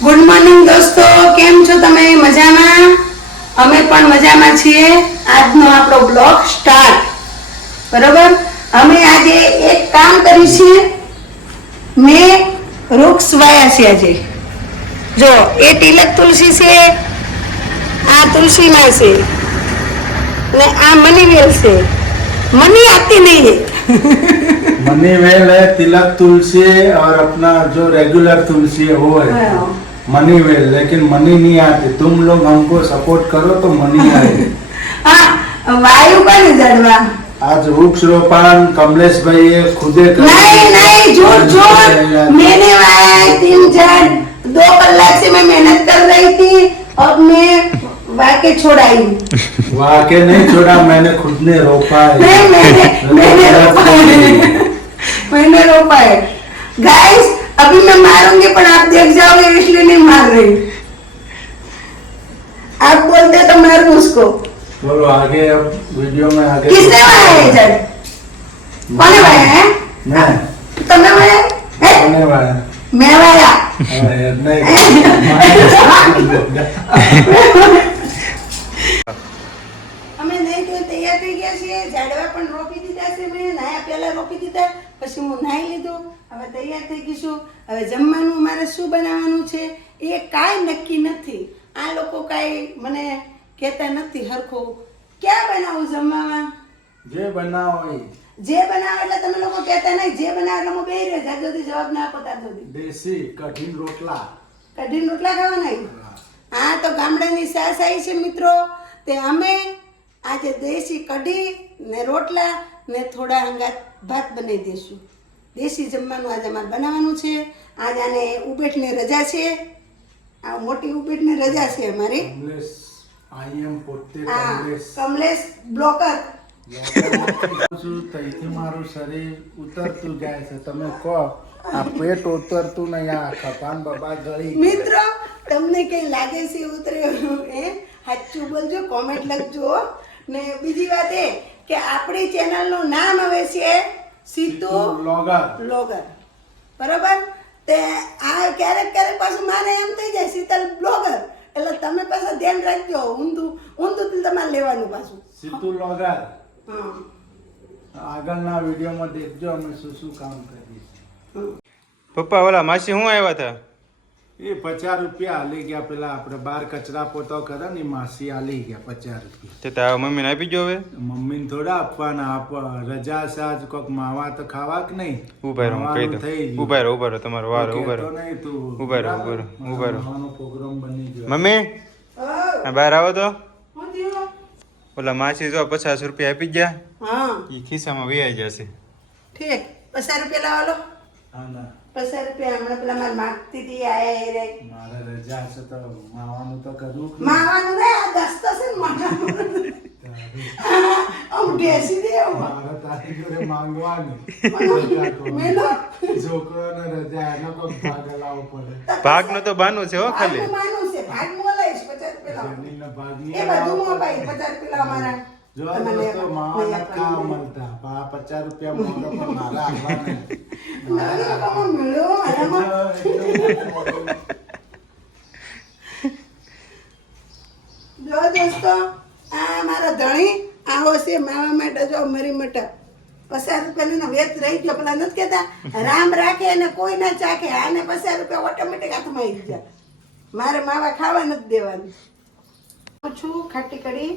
Good morning દોસ્તો. કેમ છો તમે? મજામાં? અમે પણ મજામાં છીએ. આજનો આપણો બ્લોગ સ્ટાર્ટ બરોબર? અમે આજે એક કામ કર્યું છે. મેં વૃક્ષ વાયા છે આજે. જો, એ તિલક તુલસી છે, આ તુલસીમાં છે, ને આ મની વેલ છે. મની આપતી નહીં मनी वेल है तिलक तुलसी और अपना जो रेगुलर तुलसी है वो है। हाँ। मनी वेल लेकिन मनी नहीं आती। तुम लोग हमको सपोर्ट करो तो मनी आए। हाँ, वायु का जड़वा। आज वृक्ष रोपण कमलेश भाई ये खुदे कर नहीं नहीं झूठ झूठ। मैंने वाया है तीन जन दो पल्ला से मैं मेहनत कर रही थी। अब मैं वाके ही वाके नहीं छोड़ा मैंने खुद ने रोपा है। नहीं मैंने मैंने रोपा है। मैंने रोपा है। गाइस अभी मैं मारूँगी पर आप देख जाओगे इसलिए नहीं मार रही। आप बोलते तो मार उसको। बोलो आगे अब वीडियो में आगे किसने मारा है इधर? कौन मारा है? मैं। तुमने मारा है? कौन मारा मैं मारा। नहीं થઈ ગયા છે ઝાડવા પણ રોપી દીધા છે મેં નાયા પહેલાં રોપી દીધા પછી હું નાહી લીધું. હવે તૈયાર થઈ ગઈ છું હવે જમવાનું મારે શું બનાવવાનું છે એ કાંઈ નક્કી નથી. આ લોકો કાંઈ મને કહેતા નથી હરખું. ક્યાં બનાવું જમવામાં? જે બનાવો એ. જે બનાવો એટલે તમે લોકો કહેતા નહીં જે બનાવો એટલે હું બે રહે. જાજોથી જવાબ ના આપો તાજોથી દેશી કઢીન રોટલા. કઢીન રોટલા ખાવા નહીં હા તો ગામડાની સાસ આવી છે મિત્રો. તે અમે આજે દેશી કઢી ને રોટલા ને થોડા હંગાત ભાત બનાવી દઈશું. દેશી જમવાનું આજે અમારે બનાવવાનું છે. આજ આને ઉબેટની રજા છે. આ મોટી ઉબેટની રજા છે અમારી. આઈ એમ પોતે કમલેશ. કમલેશ બ્લોકર. છું મારું શરીર ઉતરતું જાય છે. તમે કહો આ પેટ ઉતરતું નહીં આ ખપાન બાબા ગળી મિત્રો તમને કઈ લાગે છે ઉતરે એ સાચું બોલજો કોમેન્ટ લખજો ને બીજી વાત એ કે આપણી ચેનલનું નામ હવે છે સીતુ બ્લોગર બ્લોગર બરોબર? તે આ ક્યારેક ક્યારેક પાછું મારે એમ થઈ જાય શીતલ બ્લોગર એટલે તમે પાછા ધ્યાન રાખજો ઊંધું ઊંધું તમારે લેવાનું પાછું. સીતુ બ્લોગર આગળના વિડીયોમાં દેખજો અમે શું શું કામ કરીએ પપ્પા ઓલા માસી હું આવ્યા હતા? એ પચાસ રૂપિયા હાલી ગયા પેલા આપણે બાર કચરા પોતો કરે ને માસી હાલી ગયા પચાસ રૂપિયા. તે તારા મમ્મીને આપી ગયો હવે? મમ્મીને થોડા આપવાના આપ રજા છે આજ કોક માવા તો ખાવા કે નહીં? ઊભા રહો હું કહી દઉં. ઊભા રહો ઊભા રહો તમારો વાર તું ઊભા રહો. નહીં તું. ઊભા રહો, ઊભા રહો, ઊભા રહો. પ્રોગ્રામ બની ગયો. મમ્મી બહાર આવો તો. ઓલા માસી જો પચાસ રૂપિયા આપી ગયા હા. એ ખિસ્સામાં વ્યાઈ જશે. ઠીક. પચાસ રૂપિયા લાવો લો. હા ના. પચાસ રૂપિયા હમણાં પેલા મારે માગતી હતી આયા એ રે. મારે રજા હશે તો માવાનું તો ને. માવાનું ને આ દસ્તો છે માવાનું આમ ઢેસી દે આમ. તારી જોડે માંગવાની. મેલો છોકરોને રજા એનો કોઈ ભાગ લાવવો પડે. ભાગનો તો બાનું છે હો ખાલી. ભાગનું છે ભાગ મોલાઈશ પચાસ રૂપિયા લાવો. જમીનનો ભાગ એ બધું મોબાઈલ પચાસ રૂપિયા અમારા જો તમારે દોસ્તો માવા નહીં નથી ખાવા આપવાનું. મળતા. પચાસ રૂપિયા મારા પણ મારે આપવા જો દોસ્તો, આ મારા ધણી આવો છે માવા માટે જો મરી મટા. પચાસ રૂપિયાનો વેત રહી ગયો, પેલા નથી કહેતા, રામ રાખે અને કોઈ ના ચાખે, આને પચાસ રૂપિયા ઓટોમેટિક હાથમાં આવી જાય મારે માવા ખાવા નથી દેવાનું. છું ખાટી કડી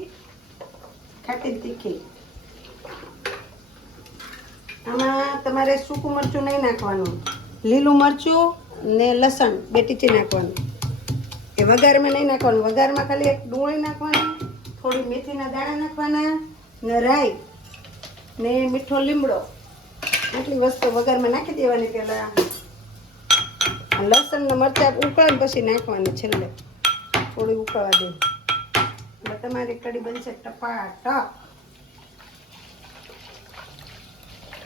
ખાટી તીખી. આમાં તમારે સૂકું મરચું નહીં નાખવાનું. લીલું મરચું ને લસણ બે ટીચી નાખવાનું. એ વઘારમાં નહીં નાખવાનું. વઘારમાં ખાલી એક ડુંગળી નાખવાની, થોડી મેથીના દાણા નાખવાના ને રાઈ ને મીઠો લીમડો. આટલી વસ્તુ વઘારમાં નાખી દેવાની પહેલાં. લસણ ને મરચાં ઉકળાને પછી નાખવાની છેલ્લે. થોડી ઉકળવા દે એટલે તમારી કઢી બનશે ટપાટપ નાખ ઓલું અમાય.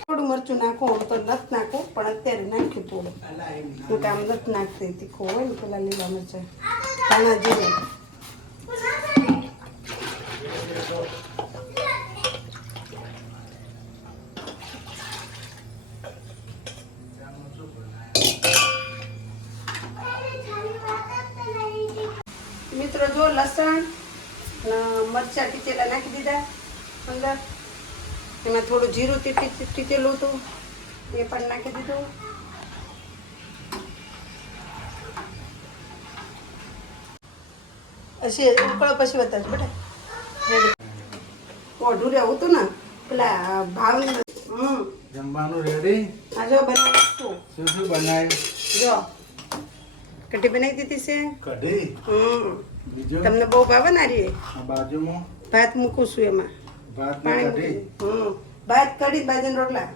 થોડું મરચું નાખો તો નથી નાખો પણ અત્યારે નાખ્યું થોડું. હું કામ નથી નાખતી તીખું હોય ને પેલા લીલા મરચા ધાણા જીરું લસણ મરચાં ટીચેલા નાખી દીધા અંદર. એમાં થોડું જીરું ટીચેલું હતું એ પણ નાખી દીધું. પછી ઉકળો પછી બતાવજો બેટા. ઓઢું રહેવું હતું ને પેલા ભાવ હમ. જમવાનું રેડી આ જો બનાવીશું શું શું બનાવ્યું? જો. કઢી બનાવી દીધી છે. કઢી? હમ. તમને બહુ ભાવે ને રે બાજુમાં. ભાત મૂકું છું એમાં. ભાત પાણી હમ. ભાત કઢી બાજન રોટલા.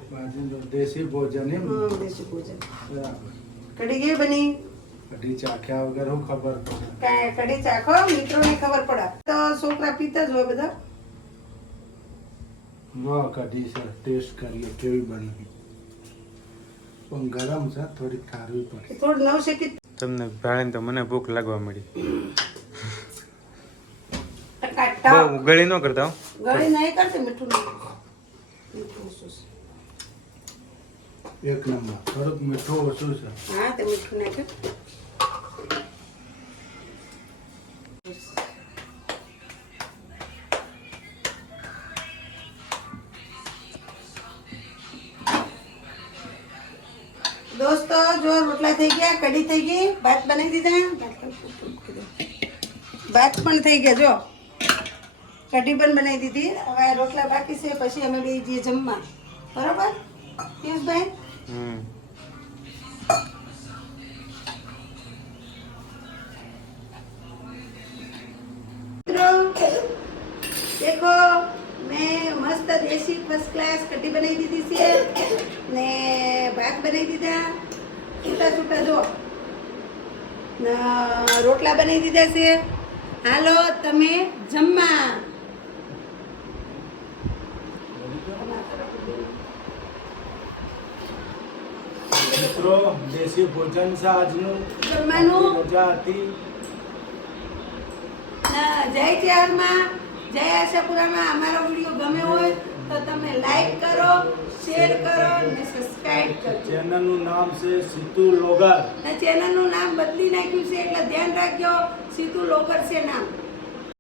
દેશી ભોજન એમ? દેશી ભોજન. કઢી કેવી બની? કઢી ચાખ્યા વગર હું ખબર પડે? કાંઈ કઢી ચાખો મિત્રોને ખબર પડે. તો છોકરા પીતા જ હોય બધા? વાહ કઢી છે ટેસ્ટ કરીએ કેવી બની પણ ગરમ છે થોડીક ખારવી પડે થોડું નવ કે તમને ભાળે તો મને ભૂખ લાગવા મળી. બહુ ગળી ન કરતા હો. ગળી નહીં કરતી મીઠું નાખું. મીઠું ઓછું છે. એક નંબર થોડુંક મીઠું ઓછું છે હા તે મીઠું નાખ્યું દોસ્તો જો રોટલા થઈ ગયા કઢી થઈ ગઈ ભાત બનાવી દીધા ભાત પણ- ભાત પણ થઈ ગયા જો કઢી પણ બનાવી દીધી. હવે રોટલા બાકી છે પછી અમે બે જઈએ જમવા. બરોબર? પિયુષભાઈ? દેખો મેં મસ્ત દેશી ફર્સ્ટ ક્લાસ કઢી બનાવી દીધી છે. ને ભાત બનાવી દીધા. છૂટા છૂટા જો. રોટલા બનાવી દીધા છે. હાલો તમે જમવા. મિત્રો દેશી ભોજન છે આજનું. જમવાનું? મજા હતી. ના, જય ચારમાં જય આશાપુરામાં. અમારો વીડિયો ગમે હોય તો તમે લાઈક કરો શેર કરો અને સબસ્ક્રાઇબ કરો ચેનલનું નામ છે સીતુ લોગર. અને ચેનલનું નામ બદલી નાખ્યું છે એટલે ધ્યાન રાખજો. સીતુ લોકર છે નામ.